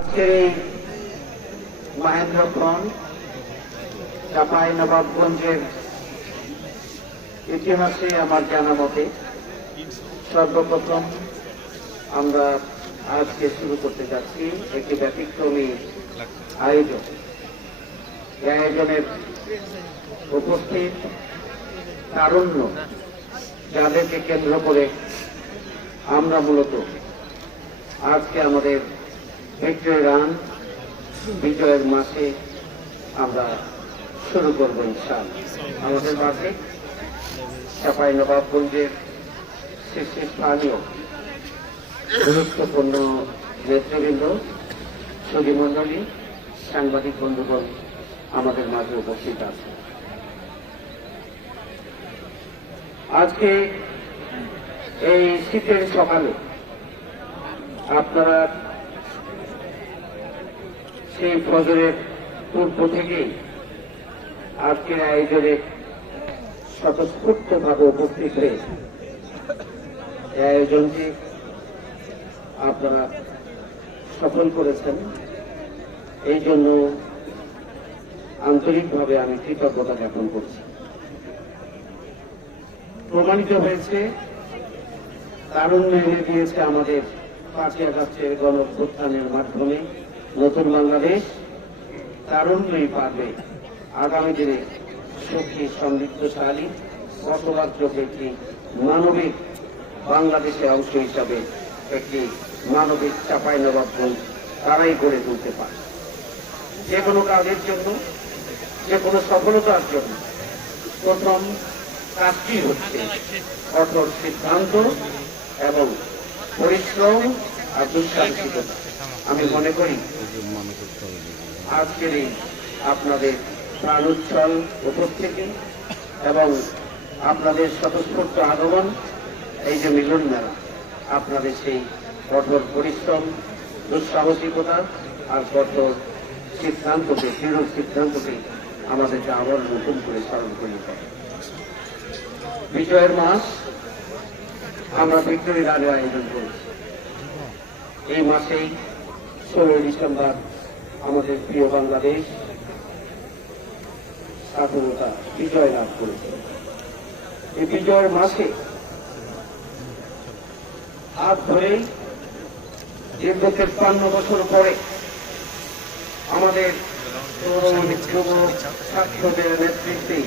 আজকের এই মহেন্দ্রক্ষণ চাঁপাইনবাবগঞ্জের ইতিহাসে আমার জানা মতে সর্বপ্রথম আমরা আজকে শুরু করতে যাচ্ছি একটি ব্যতিক্রমী আয়োজন। এই আয়োজনের উপস্থিত তারুণ্য যাদেরকে কেন্দ্র করে আমরা মূলত আজকে আমাদের ভিক্টরি রান বিজয়ের মাসে আমরা শুরু করব ইনশাআল্লাহ। আমাদের মাঝে চাঁপাইনবাবগঞ্জের শীর্ষস্থানীয় গুরুত্বপূর্ণ নেতৃবৃন্দ, সুধীমণ্ডলী, সাংবাদিক বন্ধুগণ আমাদের মাঝে উপস্থিত আছে। আজকে এই শীতের সকালে আপনারা সেই ফজরের পূর্ব থেকেই আজকের আয়োজনে স্বতঃস্ফূর্তভাবে উপস্থিত হয়ে এই আয়োজনটি আপনারা সফল করেছেন। এই জন্য আন্তরিকভাবে আমি কৃতজ্ঞতা জ্ঞাপন করছি। প্রমাণিত হয়েছে, তারুণ্য এনে দিয়েছে আমাদের 5ই আগস্টের গণঅভ্যুত্থানের মাধ্যমে নতুন বাংলাদেশ। তারুণ্যই পারবে আগামী দিনে সুখী, সমৃদ্ধশালী, বসবাসযোগ্য একটি মানবিক বাংলাদেশের অংশ হিসাবে একটি মানবিক চাঁপাইনবাবগঞ্জ তারাই গড়ে তুলতে পারে। যে কোনো কাজের জন্য, যে কোনো সফলতার জন্য প্রথম কাজটি হচ্ছে কঠোর সিদ্ধান্ত এবং পরিশ্রম আর দুঃসাহসিকতা। আমি মনে করি আজকের এই আপনাদের প্রাণোচ্ছল উপস্থিতি এবং আপনাদের স্বতঃস্ফূর্ত আগমন, এই যে মিলন মেলা, আপনাদের সেই কঠোর পরিশ্রম, দুঃসাহসিকতা আর কঠোর সিদ্ধান্তকে, দৃঢ় সিদ্ধান্তকে আমাদেরকে আবার নতুন করে স্মরণ করিয়ে দেয়। বিজয়ের মাস আমরা ভিক্টরি রানের আয়োজন করেছি। এই মাসেই 16 ডিসেম্বর আমাদের প্রিয় বাংলাদেশ স্বাধীনতা বিজয় লাভ করেছে। এই বিজয়ের মাসে হাত ধরেই দীর্ঘ 53 বছর পরে আমাদের তরুণ যুবক ছাত্রদের নেতৃত্বে